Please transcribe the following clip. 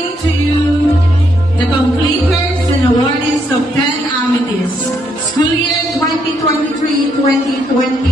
presenting to you the completers and awardees of 10 Amethyst, school year 2023-2024.